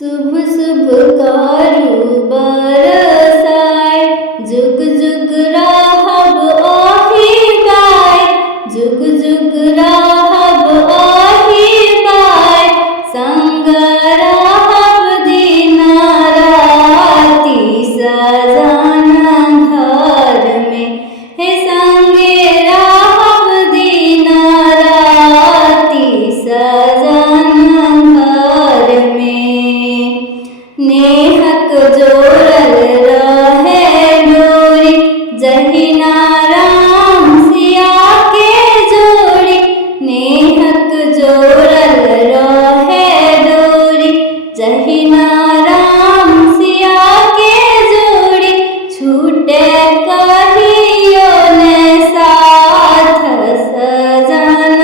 शुभ शुभ कारोबार साय, जुग जुग रहब ओहि बाय, जुग जुग रहब ओहि बाय, संग रहब दिन राति सजन घर में, हे संगे रहब दिन राति सजन घर में। नेहक जोड़ल रहे डोरी, जहिना राम सिया के जोड़ी, नेहक जोड़ल रहे डोरी, जहिना राम सिया के जोड़ी, छूटे कहियो ने साथ सजन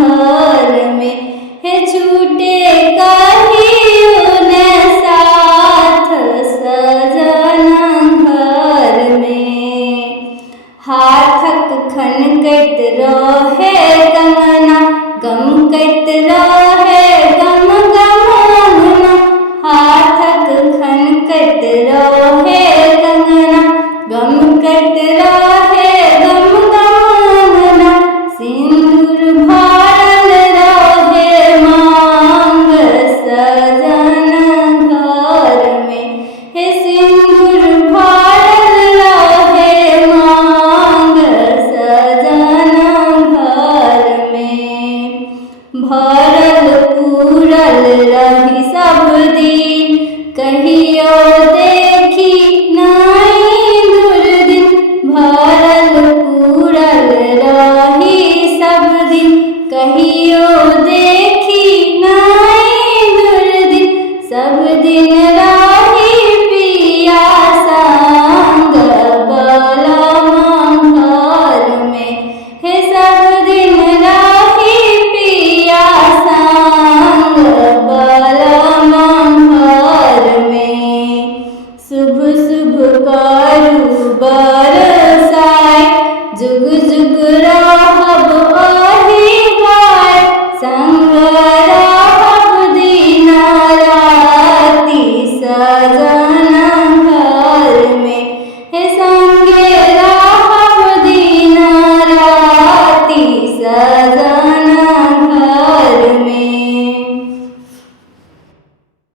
घर में, हे छूटे कहियो ने साथ सजन घर में। हाथक खनकैत रहे कंगना, गमकैत रहे गम गम अंगना, हाथक खनकैत रहे कंगना, गमकैत रहे गम गम अंगना, सिंदूर भरल रहे मांग सजन घर में, हे सिंदूर भरल रहे मांग सजन घर में। भरल पूरल रहे